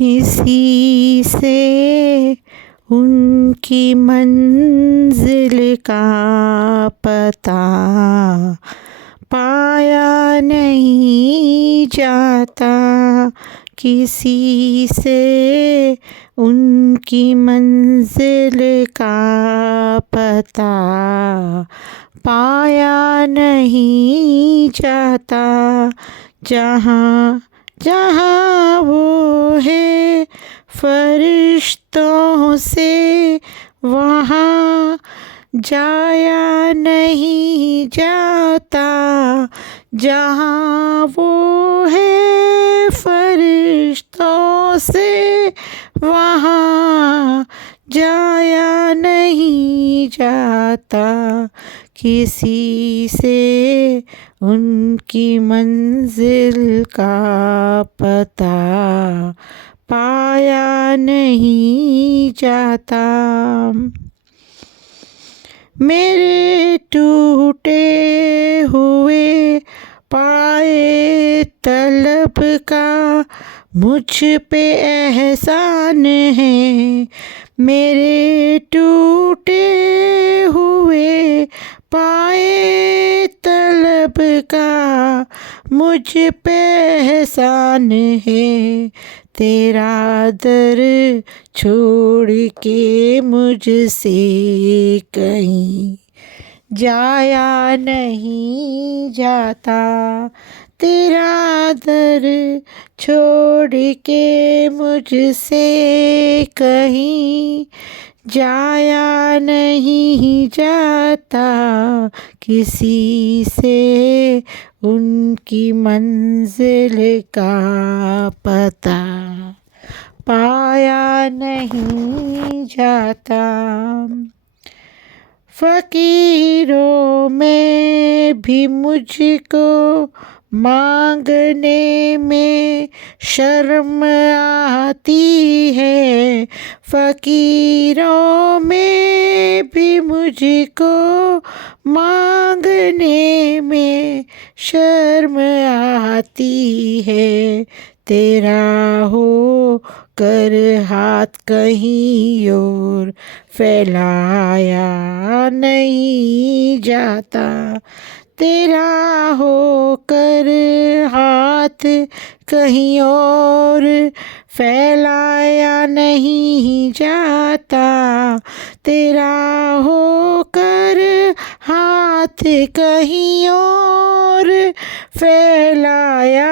किसी से उनकी मंजिल का पता पाया नहीं जाता। किसी से उनकी मंजिल का पता पाया नहीं जाता। जहाँ जहाँ वो है फरिश्तों से वहाँ जाया नहीं जाता। जहाँ वो है फरिश्तों से वहाँ जाया नहीं जाता। किसी से उनकी मंजिल का पता पाया नहीं जाता। मेरे टूटे हुए पाए तलब का मुझ पे एहसान है। मेरे टूटे हुए पाए तलब का मुझ पे एहसान है। तेरा दर छोड़ के मुझसे कहीं जाया नहीं जाता। तेरा दर छोड़ के मुझसे कहीं जाया नहीं जाता। किसी से उनकी मंजिल का पता पाया नहीं जाता। फ़कीरों में भी मुझको मांगने में शर्म आती है। फ़कीरों में भी मुझको मांगने में शर्म आती है। तेरा हो कर हाथ कहीं और फैलाया नहीं जाता। तेरा होकर हाथ कहीं और फैलाया नहीं जाता। तेरा होकर हाथ कहीं और फैलाया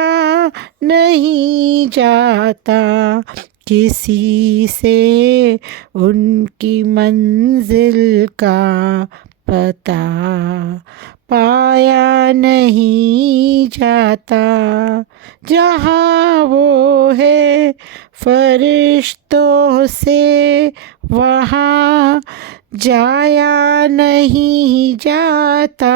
नहीं जाता। किसी से उनकी मंजिल का पता पाया नहीं जाता। जहाँ वो है फरिश्तों से वहाँ जाया नहीं जाता।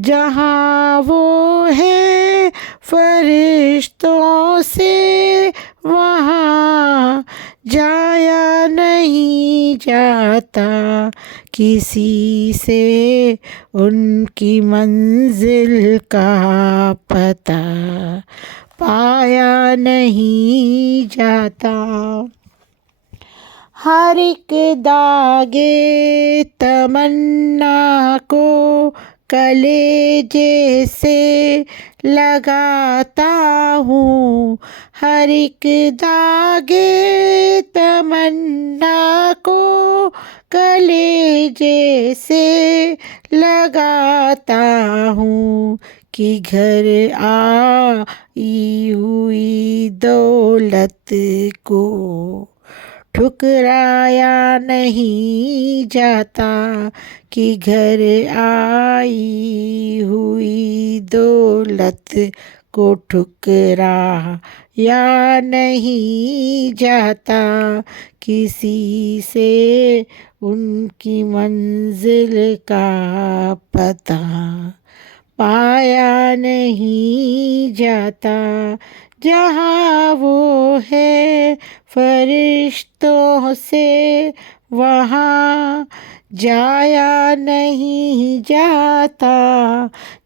जहाँ वो है फरिश्तों से वहाँ जाया नहीं जाता। किसी से उनकी मंजिल का पता पाया नहीं जाता। हर एक दागे तमन्ना को कलेजे से लगाता हूँ। हर एक दागे तमन्ना को कलेजे से लगाता हूँ कि घर आई हुई दौलत को ठुकराया नहीं जाता। कि घर आई हुई दौलत को ठुकराया नहीं जाता। किसी से उनकी मंजिल का पता पाया नहीं जाता। जहाँ वो है फरिश्तों से वहाँ जाया नहीं जाता।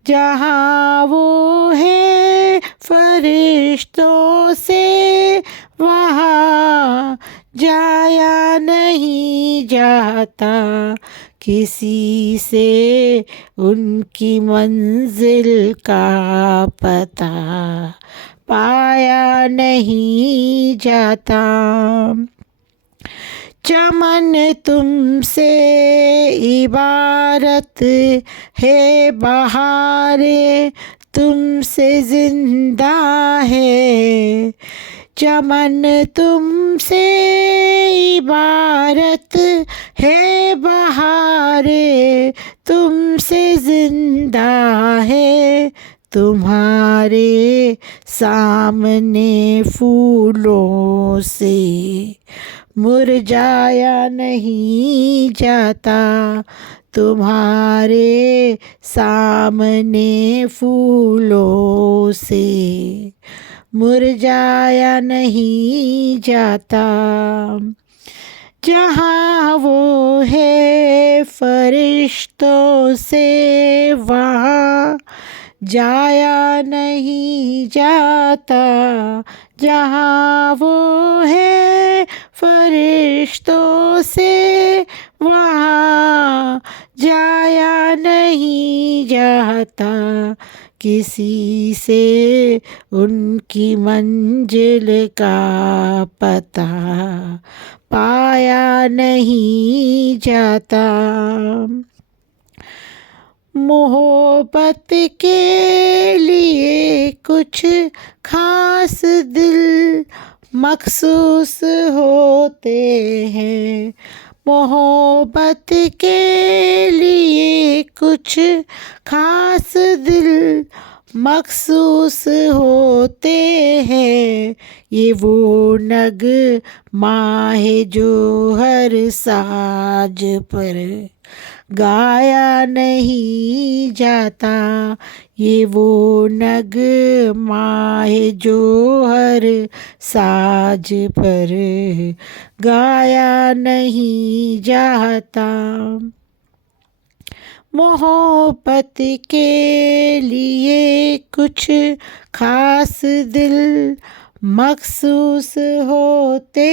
जहाँ वो है फरिश्तों से वहाँ जाया नहीं जाता किसी से उनकी मंजिल का पता पाया नहीं जाता। चमन तुमसे इबारत है, बहारे तुमसे जिंदा है। चमन तुमसे इबारत है, बहारे तुमसे जिंदा है। तुम्हारे सामने फूलों से मुरझाया नहीं जाता। तुम्हारे सामने फूलों से मुरझाया नहीं जाता। जहाँ वो है फरिश्तों से वहाँ जाया नहीं जाता। जहाँ वो है फरिश्तों से वहाँ जाया नहीं जाता। किसी से उनकी मंजिल का पता पाया नहीं जाता। मोहब्बत के लिए कुछ खास दिल मखसूस होते हैं। मोहब्बत के लिए कुछ खास दिल मखसूस होते हैं। ये वो नग माहे जो हर साज पर गाया नहीं जाता। ये वो नग माहे जो हर साज पर गाया नहीं जाता। मोहब्बत के लिए कुछ खास दिल मखसूस होते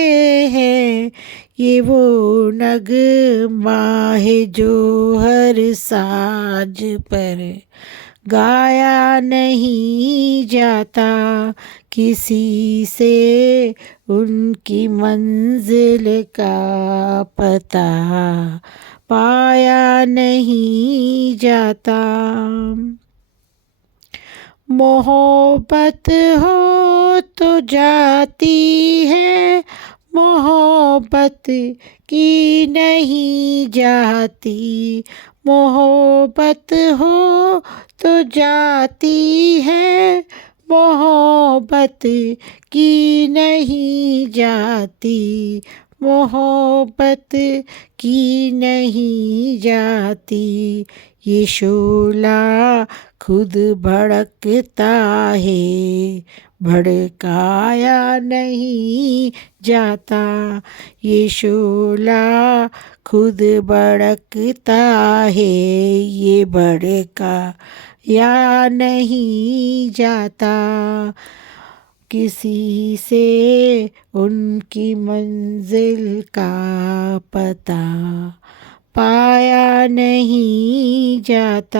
हैं। ये वो नगमा है जो हर साज पर गाया नहीं जाता। किसी से उनकी मंजिल का पता पाया नहीं जाता। मोहब्बत हो तो जाती है, मोहब्बत की नहीं जाती। मोहब्बत हो तो जाती है, मोहब्बत की नहीं जाती। मोहब्बत की नहीं जाती। ये शोला खुद भड़कता है, भड़काया नहीं जाता। ये शोला खुद भड़कता है, ये भड़काया नहीं जाता। किसी से उनकी मंजिल का पता पाया नहीं जाता।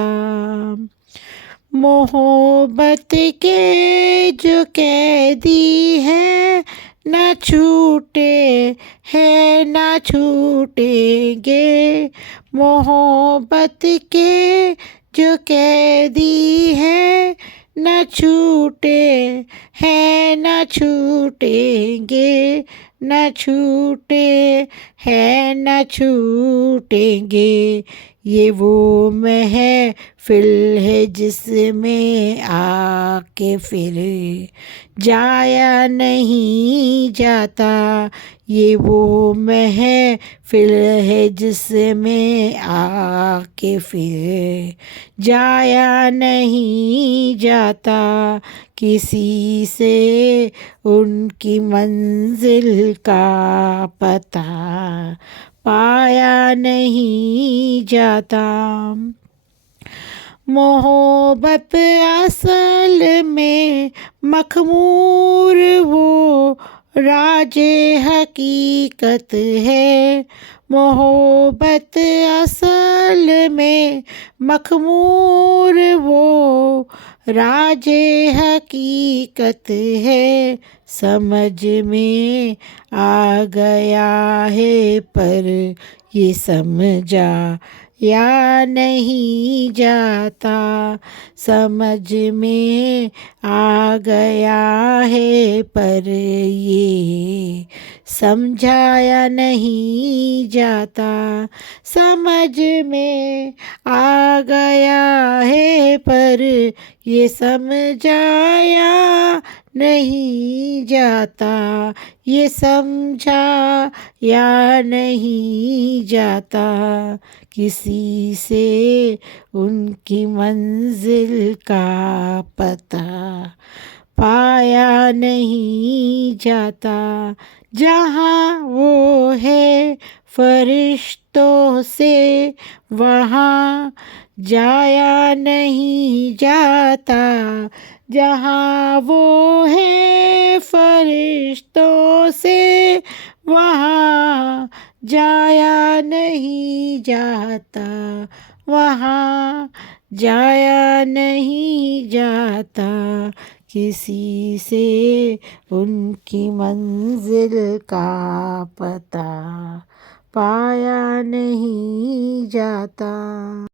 मोहब्बत के जो कैदी हैं न छूटे हैं न छूटेंगे। मोहब्बत के जो कैदी हैं न छूटे हैं न छूटेंगे। न छूटे हैं न छूटेंगे। ये वो महफिल है जिसमें आके फिर जाया नहीं जाता। ये वो महफिल है जिसमें आके फिर जाया नहीं जाता। किसी से उनकी मंजिल का पता पाया नहीं जाता। मोहब्बत असल में मखमूर वो राजे हकीकत है मोहब्बत असल में मखमूर वो राजे हकीकत है समझ में आ गया है पर ये समझा या नहीं जाता समझ में आ गया है पर ये समझाया नहीं जाता समझ में आ गया है पर ये समझाया नहीं जाता ये समझा या नहीं जाता किसी से उनकी मंजिल का पता पाया नहीं जाता जहाँ वो है फरिश्तों से वहाँ जाया नहीं जाता जहाँ वो है फरिश्तों से वहाँ जाया नहीं जाता वहाँ जाया नहीं जाता किसी से उनकी मंजिल का पता पाया नहीं जाता।